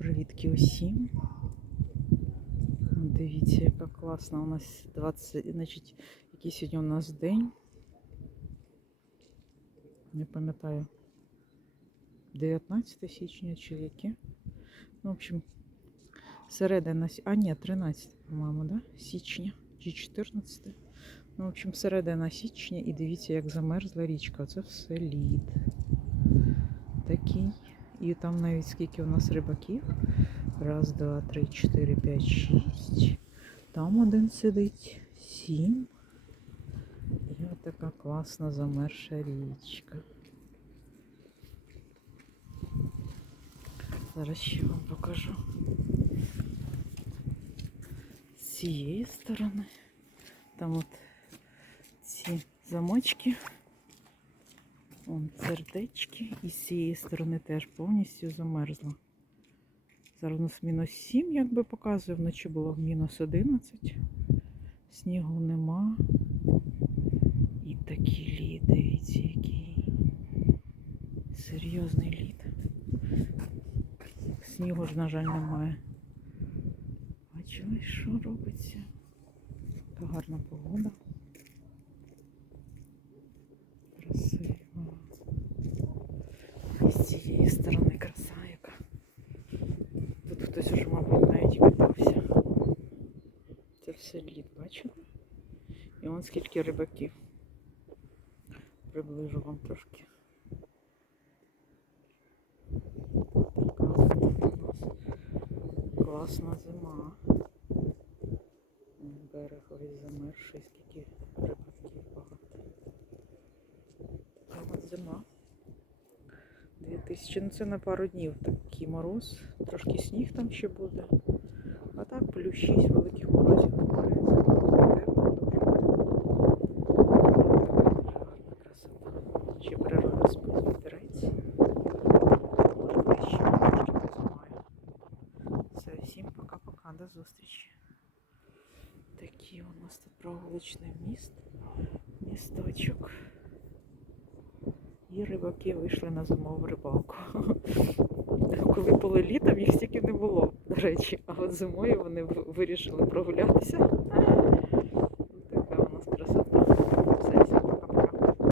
Привітки усім. Дивіться, яка класна у нас 20, значить, який сьогодні у нас день. Не пам'ятаю. 19 січня чи яке. Ну, в общем, середина, а ні, 13, по-моєму, да? Січня чи 14. Ну, в общем, середина січня і дивіться, як замерзла річка. Це все лід. Такий. І там навіть скільки у нас рибаків. Раз, два, три, чотири, п'ять, шість. Там один сидить. Сім. І от така класна замерша річка. Зараз ще вам покажу. З цієї сторони. Там от ці замочки. Вон сердечки. І з цієї сторони теж повністю замерзло. Зараз у нас мінус 7, як би показує, вночі було мінус 11. Снігу нема. І такий лід, дивіться, який серйозний лід. Снігу ж, на жаль, немає. А чого що робиться? Така гарна погода. Красиво. І з цієї сторони краса яка. Тут хтось уже, мабуть, навіть катався. Це все лід, бачите? І вон скільки рибаків. Приближу вам трошки. Класна зима. Берег весь замерзший, скільки рибаків багато. Така от зима. 2000, ну це на пару днів такий мороз, трошки сніг там ще буде. А так плюс 6 великих морозів немає. Красота. Ще природа спить вітерець. Може ще трошки. Все, всім пока-пока, до зустрічі. Такий у нас тут прогулочний міст, місточок. Рибаки вийшли на зимову рибалку. Коли було літом, їх стільки не було, до речі. А от зимою вони вирішили прогулятися.